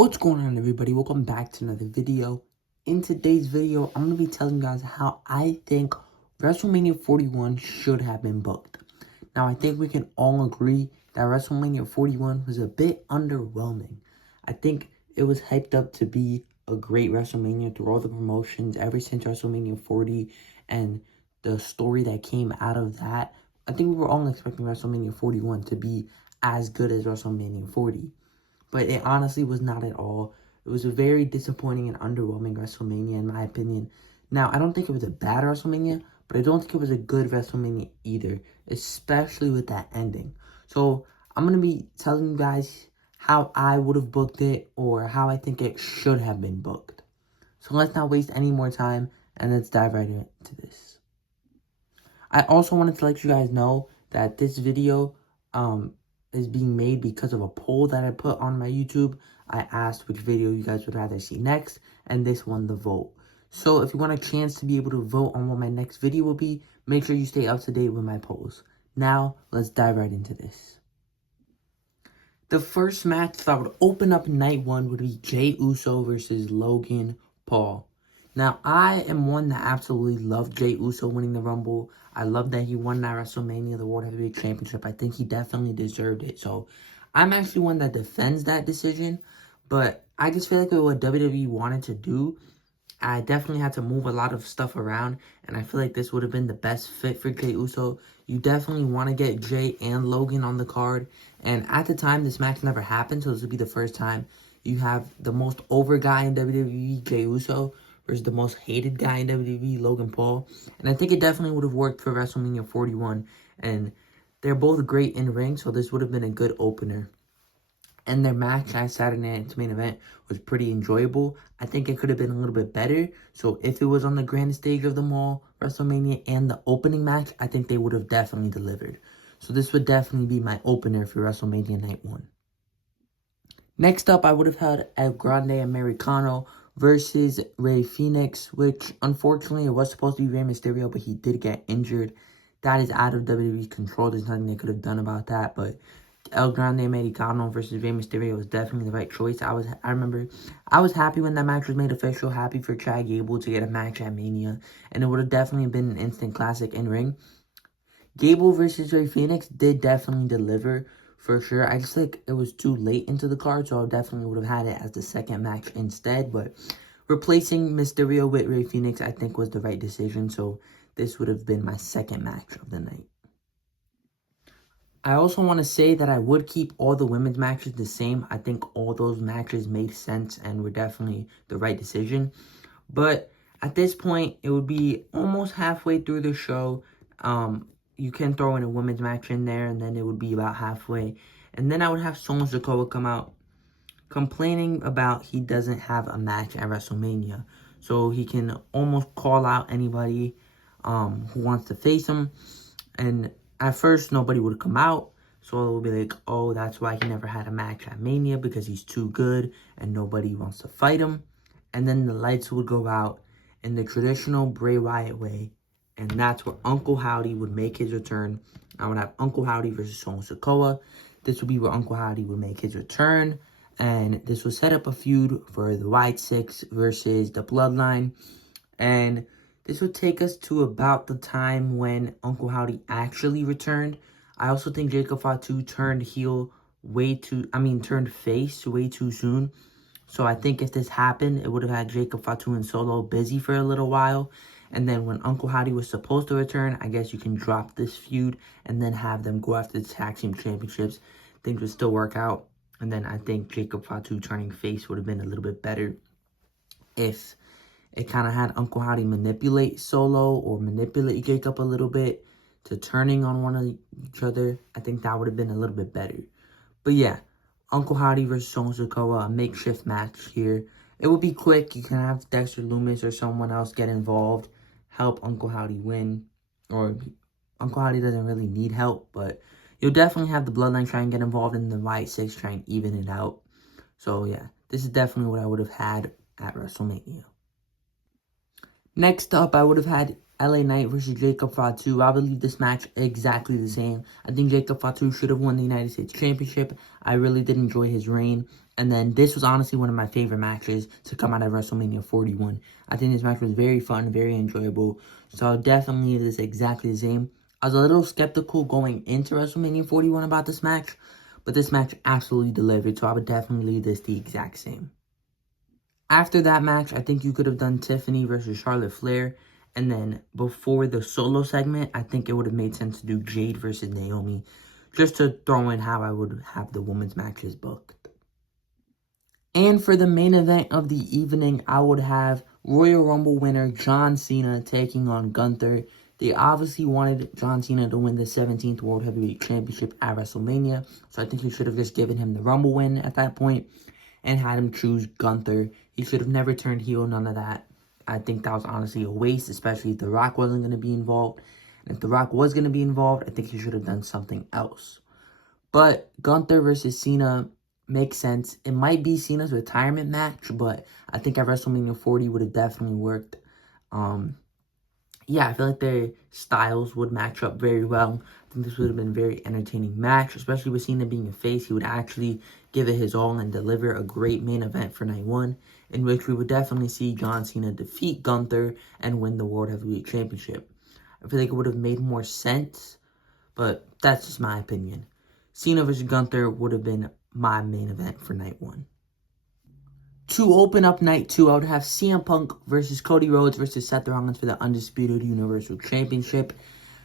What's going on, everybody? Welcome back to another video. In today's video, I'm going to be telling you guys how I think WrestleMania 41 should have been booked. Now, I think we can all agree that WrestleMania 41 was a bit underwhelming. I think it was hyped up to be a great WrestleMania through all the promotions ever since WrestleMania 40 and the story that came out of that. I think we were all expecting WrestleMania 41 to be as good as WrestleMania 40. But it honestly was not at all. It was a very disappointing and underwhelming WrestleMania, in my opinion. Now, I don't think it was a bad WrestleMania, but I don't think it was a good WrestleMania either, especially with that ending. So, I'm going to be telling you guys how I would have booked it or how I think it should have been booked. So, let's not waste any more time and let's dive right into this. I also wanted to let you guys know that this video, is being made because of a poll that I put on my YouTube. I asked which video you guys would rather see next, and this won the vote. So if you want a chance to be able to vote on what my next video will be, make sure you stay up to date with my polls. Now, let's dive right into this. The first match that would open up night one would be Jey Uso versus Logan Paul. Now, I am one that absolutely loved Jey Uso winning the Rumble. I love that he won that WrestleMania, the World Heavyweight Championship. I think he definitely deserved it. So, I'm actually one that defends that decision. But I just feel like with what WWE wanted to do, I definitely had to move a lot of stuff around. And I feel like this would have been the best fit for Jey Uso. You definitely want to get Jey and Logan on the card. And at the time, this match never happened. So, this would be the first time you have the most over guy in WWE, Jey Uso, versus the most hated guy in WWE, Logan Paul. And I think it definitely would have worked for WrestleMania 41. And they're both great in ring, so this would have been a good opener. And their match at Saturday Night's main event was pretty enjoyable. I think it could have been a little bit better. So if it was on the grand stage of them all, WrestleMania and the opening match, I think they would have definitely delivered. So this would definitely be my opener for WrestleMania Night 1. Next up, I would have had El Grande Americano versus Rey Fenix, which unfortunately it was supposed to be Rey Mysterio, but he did get injured. That is out of WWE's control. There's nothing they could have done about that. But El Grande Americano versus Rey Mysterio was definitely the right choice. I remember I was happy when that match was made official. Happy for Chad Gable to get a match at Mania, and it would have definitely been an instant classic in ring. Gable versus Rey Fenix did definitely deliver. For sure. I just think it was too late into the card, so I definitely would have had it as the second match instead. But replacing Mysterio with Rey Fenix, I think, was the right decision. So this would have been my second match of the night. I also want to say that I would keep all the women's matches the same. I think all those matches made sense and were definitely the right decision. But at this point, it would be almost halfway through the show. You can throw in a women's match in there, and then it would be about halfway. And then I would have Solo Sikoa come out complaining about he doesn't have a match at WrestleMania. So he can almost call out anybody who wants to face him. And at first, nobody would come out. So it would be like, oh, that's why he never had a match at Mania, because he's too good and nobody wants to fight him. And then the lights would go out in the traditional Bray Wyatt way. And that's where Uncle Howdy would make his return. I would have Uncle Howdy versus Solo Sikoa. This would be where Uncle Howdy would make his return. And this would set up a feud for the White Six versus the Bloodline. And this would take us to about the time when Uncle Howdy actually returned. I also think Jacob Fatu turned face way too soon. So I think if this happened, it would have had Jacob Fatu and Solo busy for a little while. And then when Uncle Howdy was supposed to return, I guess you can drop this feud and then have them go after the tag team championships. Things would still work out. And then I think Jacob Fatu turning face would have been a little bit better if it kind of had Uncle Howdy manipulate Solo or manipulate Jacob a little bit to turning on one of each other. I think that would have been a little bit better. But yeah, Uncle Howdy versus Solo Sikoa, a makeshift match here. It would be quick. You can have Dexter Lumis or someone else get involved, help Uncle Howdy win. Or Uncle Howdy doesn't really need help, but you'll definitely have the Bloodline try and get involved in the White Six, try and even it out. So yeah, this is definitely what I would have had at WrestleMania. Next up, I would have had LA Knight versus Jacob Fatu. I would leave this match exactly the same. I think Jacob Fatu should have won the United States Championship. I really did enjoy his reign. And then this was honestly one of my favorite matches to come out of WrestleMania 41. I think this match was very fun, very enjoyable. So I'll definitely leave this exactly the same. I was a little skeptical going into WrestleMania 41 about this match, but this match absolutely delivered, so I would definitely leave this the exact same. After that match, I think you could have done Tiffany versus Charlotte Flair. And then before the solo segment, I think it would have made sense to do Jade versus Naomi, just to throw in how I would have the women's matches booked. And for the main event of the evening, I would have Royal Rumble winner John Cena taking on Gunther. They obviously wanted John Cena to win the 17th World Heavyweight Championship at WrestleMania, so I think you should have just given him the Rumble win at that point and had him choose Gunther. He should have never turned heel, none of that. I think that was honestly a waste, especially if The Rock wasn't going to be involved. And if The Rock was going to be involved, I think he should have done something else. But Gunther versus Cena makes sense. It might be Cena's retirement match, but I think at WrestleMania 40 would have definitely worked. Yeah, I feel like their styles would match up very well. I think this would have been a very entertaining match, especially with Cena being a face. He would actually give it his all and deliver a great main event for night one, in which we would definitely see John Cena defeat Gunther and win the World Heavyweight Championship. I feel like it would have made more sense, but that's just my opinion. Cena versus Gunther would have been my main event for night one. To open up night two, I would have CM Punk versus Cody Rhodes versus Seth Rollins for the Undisputed Universal Championship.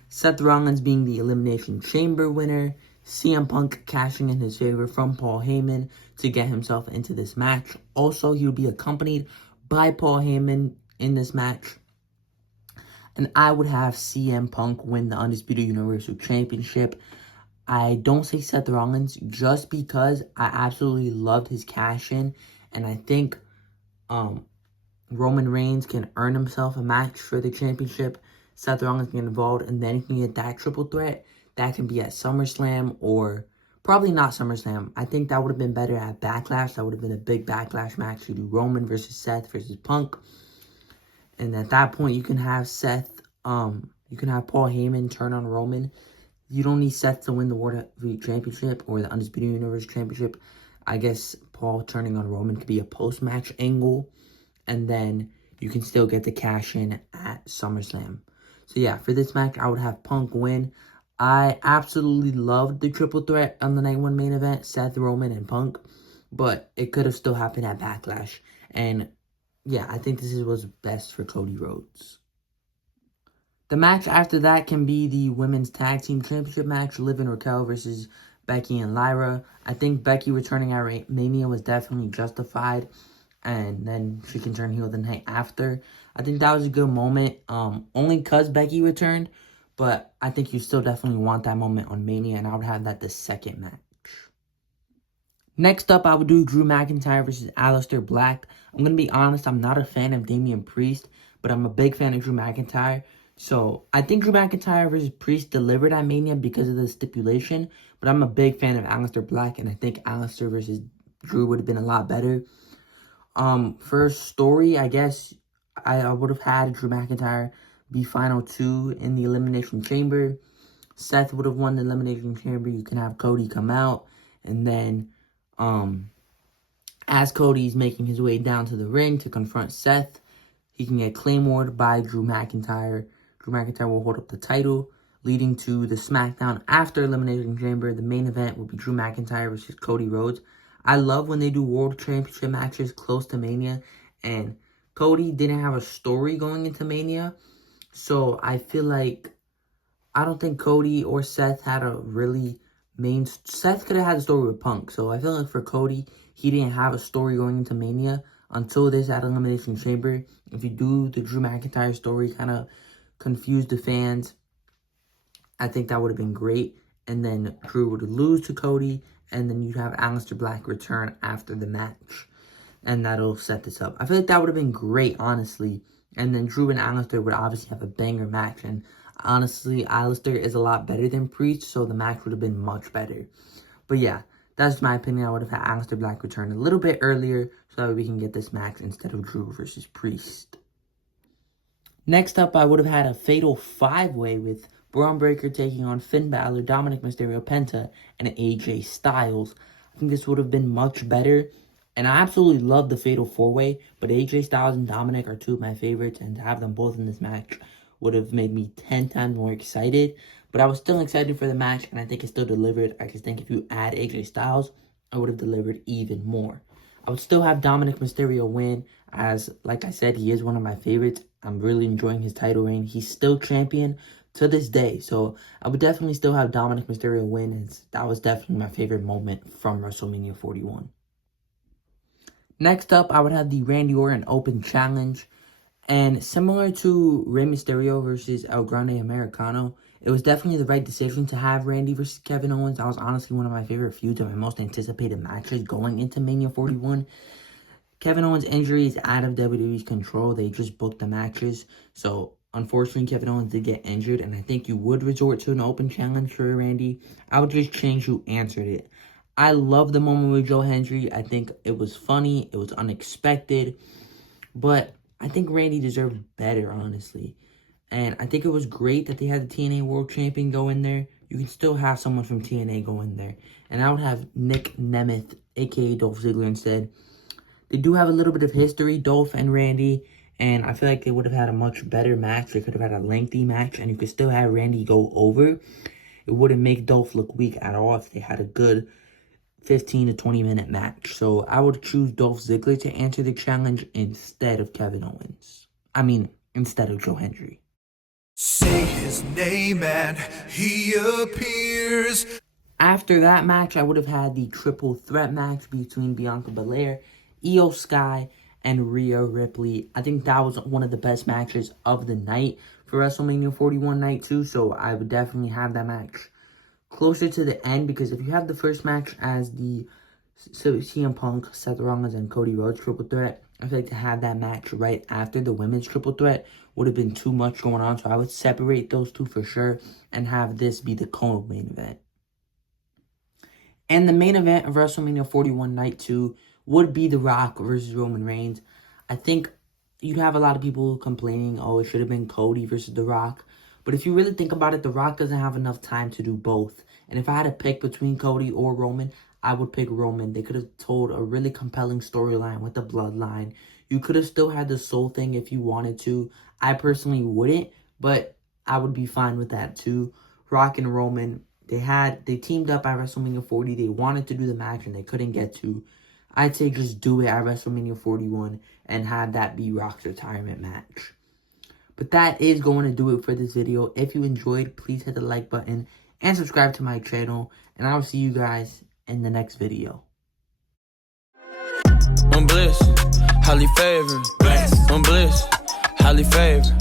Seth Rollins being the Elimination Chamber winner. CM Punk cashing in his favor from Paul Heyman to get himself into this match. Also, he would be accompanied by Paul Heyman in this match. And I would have CM Punk win the Undisputed Universal Championship. I don't say Seth Rollins just because I absolutely loved his cash-in. And I think Roman Reigns can earn himself a match for the championship. Seth Rollins can get involved, and then he can get that triple threat. That can be at SummerSlam or probably not SummerSlam. I think that would have been better at Backlash. That would have been a big Backlash match. You do Roman versus Seth versus Punk. And at that point, you can have you can have Paul Heyman turn on Roman. You don't need Seth to win the World Heavyweight Championship or the Undisputed Universe Championship. I guess Paul turning on Roman could be a post-match angle. And then you can still get the cash in at SummerSlam. So yeah, for this match, I would have Punk win. I absolutely loved the triple threat on the night one main event, Seth, Roman, and Punk. But it could have still happened at Backlash. And yeah, I think this was best for Cody Rhodes. The match after that can be the Women's Tag Team Championship match, Liv and Raquel versus Becky and Lyra. I think Becky returning at Mania was definitely justified, and then she can turn heel the night after. I think that was a good moment, only because Becky returned, but I think you still definitely want that moment on Mania, and I would have that the second match. Next up, I would do Drew McIntyre versus Aleister Black. I'm going to be honest, I'm not a fan of Damian Priest, but I'm a big fan of Drew McIntyre. So, I think Drew McIntyre versus Priest delivered at Mania because of the stipulation, but I'm a big fan of Aleister Black, and I think Aleister versus Drew would have been a lot better. For story, I guess I would have had Drew McIntyre be final two in the Elimination Chamber. Seth would have won the Elimination Chamber. You can have Cody come out, and then, as Cody's making his way down to the ring to confront Seth, he can get claymored by Drew McIntyre. Drew McIntyre will hold up the title, leading to the SmackDown after Elimination Chamber. The main event will be Drew McIntyre versus Cody Rhodes. I love when they do World Championship matches close to Mania, and Cody didn't have a story going into Mania, so I feel like I don't think Cody or Seth had a really main... Seth could have had a story with Punk, so I feel like for Cody, he didn't have a story going into Mania until this at Elimination Chamber. If you do the Drew McIntyre story, kind of confuse the fans, I think that would have been great. And then Drew would lose to Cody, and then you'd have Aleister Black return after the match. And that'll set this up. I feel like that would have been great, honestly. And then Drew and Aleister would obviously have a banger match. And honestly, Aleister is a lot better than Priest, so the match would have been much better. But yeah, that's my opinion. I would have had Aleister Black return a little bit earlier so that way we can get this match instead of Drew versus Priest. Next up, I would have had a fatal five-way with Braun Breaker taking on Finn Balor, Dominic Mysterio, Penta, and AJ Styles. I think this would have been much better And I absolutely love the Fatal 4-Way, but AJ Styles and Dominic are two of my favorites, and to have them both in this match would have made me 10 times more excited. But I was still excited for the match, and I think it still delivered. I just think if you add AJ Styles, I would have delivered even more. I would still have Dominic Mysterio win, as, like I said, he is one of my favorites. I'm really enjoying his title reign. He's still champion to this day, so I would definitely still have Dominic Mysterio win, and that was definitely my favorite moment from WrestleMania 41. Next up, I would have the Randy Orton Open Challenge. And similar to Rey Mysterio versus El Grande Americano, it was definitely the right decision to have Randy versus Kevin Owens. That was honestly one of my favorite feuds and my most anticipated matches going into Mania 41. Kevin Owens' injury is out of WWE's control. They just booked the matches. So, unfortunately, Kevin Owens did get injured. And I think you would resort to an open challenge for Randy. I would just change who answered it. I love the moment with Joe Hendry. I think it was funny. It was unexpected. But I think Randy deserved better, honestly. And I think it was great that they had the TNA World Champion go in there. You can still have someone from TNA go in there. And I would have Nick Nemeth, a.k.a. Dolph Ziggler, instead. They do have a little bit of history, Dolph and Randy. And I feel like they would have had a much better match. They could have had a lengthy match. And you could still have Randy go over. It wouldn't make Dolph look weak at all if they had a good 15 to 20 minute match. So I would choose Dolph Ziggler to answer the challenge instead of Kevin Owens. Instead of Joe Hendry. Say his name and he appears. After that match, I would have had the triple threat match between Bianca Belair, Io Sky, and Rhea Ripley. I think that was one of the best matches of the night for WrestleMania 41 Night 2, so I would definitely have that match closer to the end, because if you have the first match as the CM Punk, Seth Rollins, and Cody Rhodes triple threat, I feel like to have that match right after the women's triple threat would have been too much going on, so I would separate those two for sure and have this be the co-main event. And the main event of WrestleMania 41 Night 2 would be The Rock versus Roman Reigns. I think you'd have a lot of people complaining, oh, it should have been Cody versus The Rock. But if you really think about it, The Rock doesn't have enough time to do both. And if I had to pick between Cody or Roman, I would pick Roman. They could have told a really compelling storyline with the bloodline. You could have still had the soul thing if you wanted to. I personally wouldn't, but I would be fine with that too. Rock and Roman, they teamed up at WrestleMania 40. They wanted to do the match and they couldn't get to. I'd say just do it at WrestleMania 41 and have that be Rock's retirement match. But that is going to do it for this video. If you enjoyed, please hit the like button and subscribe to my channel. And I will see you guys in the next video. One bliss, highly favored. One bliss, highly favored.